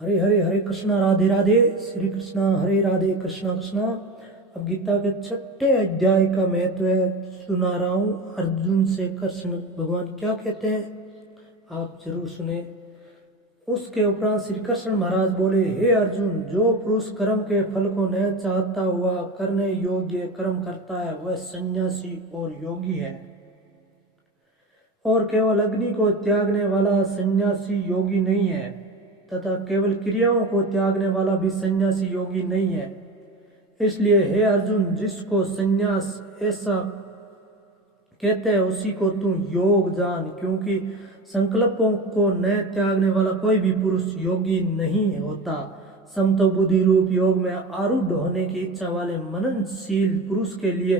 हरे हरे हरे कृष्णा राधे राधे श्री कृष्णा हरे राधे कृष्णा कृष्णा। अब गीता के छठे अध्याय का महत्व सुना रहा हूँ। अर्जुन से कृष्ण भगवान क्या कहते हैं आप जरूर सुने। उसके उपरांत श्री कृष्ण महाराज बोले, हे अर्जुन, जो पुरुष कर्म के फल को न चाहता हुआ करने योग्य कर्म करता है वह सन्यासी और योगी है, और केवल अग्नि को त्यागने वाला सन्यासी योगी नहीं है, तथा केवल क्रियाओं को त्यागने वाला भी सन्यासी योगी नहीं है। इसलिए हे अर्जुन, जिसको सन्यास ऐसा कहते हैं उसी को तू योग जान, क्योंकि संकल्पों को न त्यागने वाला कोई भी पुरुष योगी नहीं होता। समतो बुद्धि रूप योग में आरूढ़ होने की इच्छा वाले मननशील पुरुष के लिए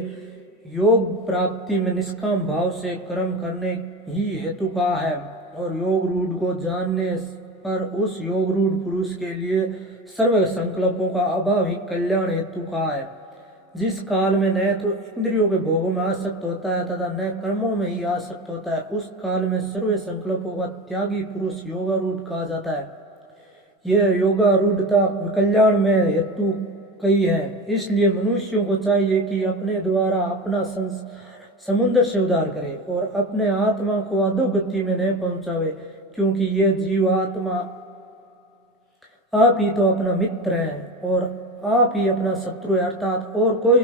योग प्राप्ति में निष्काम भाव से कर्म करने ही हेतु का है, और योग रूढ़ को जानने पर उस योग रूढ़ पुरुष के लिए सर्व संकल्पों का अभाव ही कल्याण हेतु का है। जिस काल में न तो इंद्रियों के भोगों में आसक्त होता है तथा न कर्मों में ही आसक्त होता है, उस काल में सर्व संकल्पों का त्यागी पुरुष योगारूढ़ कहा जाता है। यह योगारूढ़ता कल्याण में हेतु कई है। इसलिए मनुष्यों को चाहिए कि अपने द्वारा अपना समुद्र से उद्धार करे और अपने आत्मा को अधोगति में न पहुंचावे, क्योंकि यह जीव आत्मा आप ही तो अपना मित्र है और आप ही अपना शत्रु है, अर्थात और कोई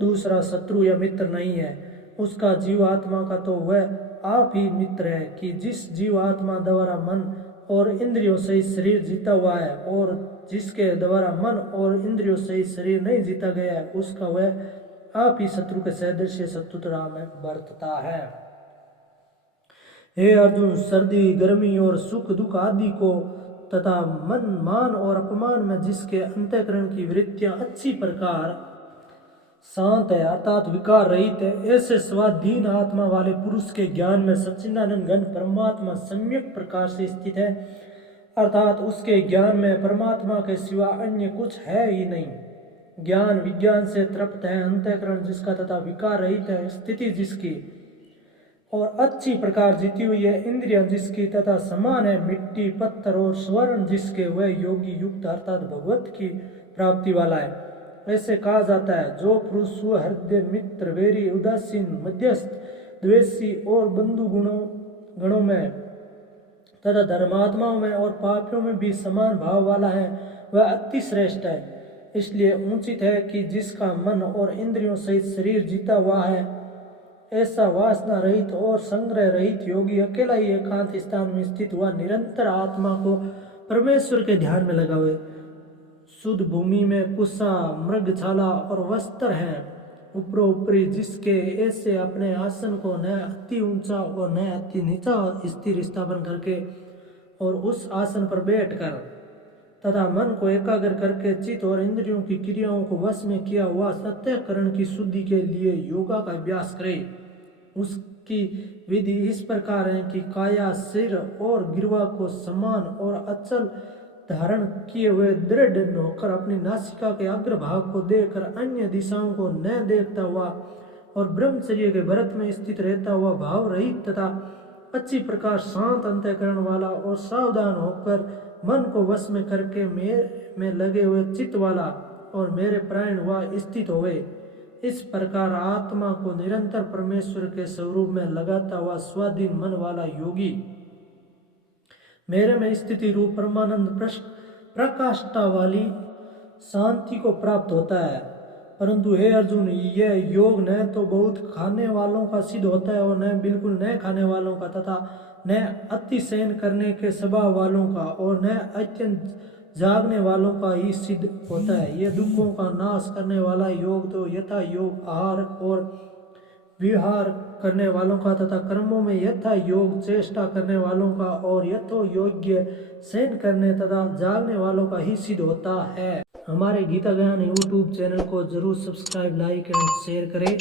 दूसरा शत्रु या मित्र नहीं है। उसका जीवात्मा का तो वह आप ही मित्र है कि जिस जीवात्मा द्वारा मन और इंद्रियों से शरीर जीता हुआ है, और जिसके द्वारा मन और इंद्रियों से शरीर नहीं जीता गया है, उसका वह आप ही शत्रु के सदृश शत्रुता में बरतता है। हे अर्जुन, सर्दी गर्मी और सुख दुख आदि को तथा मन मान और अपमान में जिसके अंतःकरण की वृत्तियां अच्छी प्रकार शांत है, अर्थात विकार रहित है, ऐसे स्वाधीन आत्मा वाले पुरुष के ज्ञान में सच्चिदानंद घन परमात्मा सम्यक प्रकार से स्थित है, अर्थात उसके ज्ञान में परमात्मा के सिवा अन्य कुछ है ही नहीं। ज्ञान विज्ञान से तृप्त है, अंतःकरण जिसका तथा विकार रहित है, स्थिति जिसकी और अच्छी प्रकार जीती हुई है, इंद्रियां जिसकी तथा समान है मिट्टी पत्थर और स्वर्ण जिसके, वह योगी युक्त अर्थात भगवत की प्राप्ति वाला है। ऐसे कहा जाता है, जो पुरुष सुहृदय मित्र वैरी उदासीन मध्यस्थ द्वेषी और बंधु गणों में तथा धर्मात्माओं में और पापियों में भी समान भाव वाला है, वह अति श्रेष्ठ है। इसलिए उचित है कि जिसका मन और इंद्रियों सहित शरीर जीता हुआ है, ऐसा वासना रहित और संग्रह रहित योगी अकेला ही एकांत स्थान में स्थित हुआ निरंतर आत्मा को परमेश्वर के ध्यान में लगावे। शुद्ध भूमि में कुशा मृगछाला और वस्त्र हैं, ऊपरी जिसके ऐसे अपने आसन को न अति ऊंचा और न अति नीचा स्थिर स्थापन करके और उस आसन पर बैठकर तथा मन को एकाग्र करके चित्त और इंद्रियों की क्रियाओं को वश में किया हुआ सत्यकरण की शुद्धि के लिए योगा का अभ्यास करे। उसकी विधि इस प्रकार है कि काया सिर और गिरवा को समान और अचल धारण किए हुए दृढ़ होकर अपनी नासिका के अग्रभाग को देखकर अन्य दिशाओं को न देखता हुआ और ब्रह्मचर्य के व्रत में स्थित रहता हुआ भाव रहित तथा अच्छी प्रकार शांत अंतःकरण वाला और सावधान होकर मन को वश में करके मेरे में लगे हुए चित्त वाला और मेरे प्राण वह स्थित होवे। इस प्रकार आत्मा को निरंतर परमेश्वर के स्वरूप में लगाता हुआ स्वाधीन मन वाला योगी मेरे में स्थिति रूप परमानंद प्रकाष्ठा वाली शांति को प्राप्त होता है। परंतु हे अर्जुन, यह योग न तो बहुत खाने वालों का सिद्ध होता है और न बिल्कुल न खाने वालों का, तथा न अति शयन करने के स्वभाव वालों का और न अत्यंत जागने वालों का ही सिद्ध होता है। यह दुखों का नाश करने वाला योग तो यथा योग आहार और विहार करने वालों का तथा कर्मों में यथा योग चेष्टा करने वालों का और यथो योग्य शयन करने तथा जागने वालों का ही सिद्ध होता है। हमारे गीता ज्ञान यूट्यूब चैनल को जरूर सब्सक्राइब लाइक एंड शेयर करें।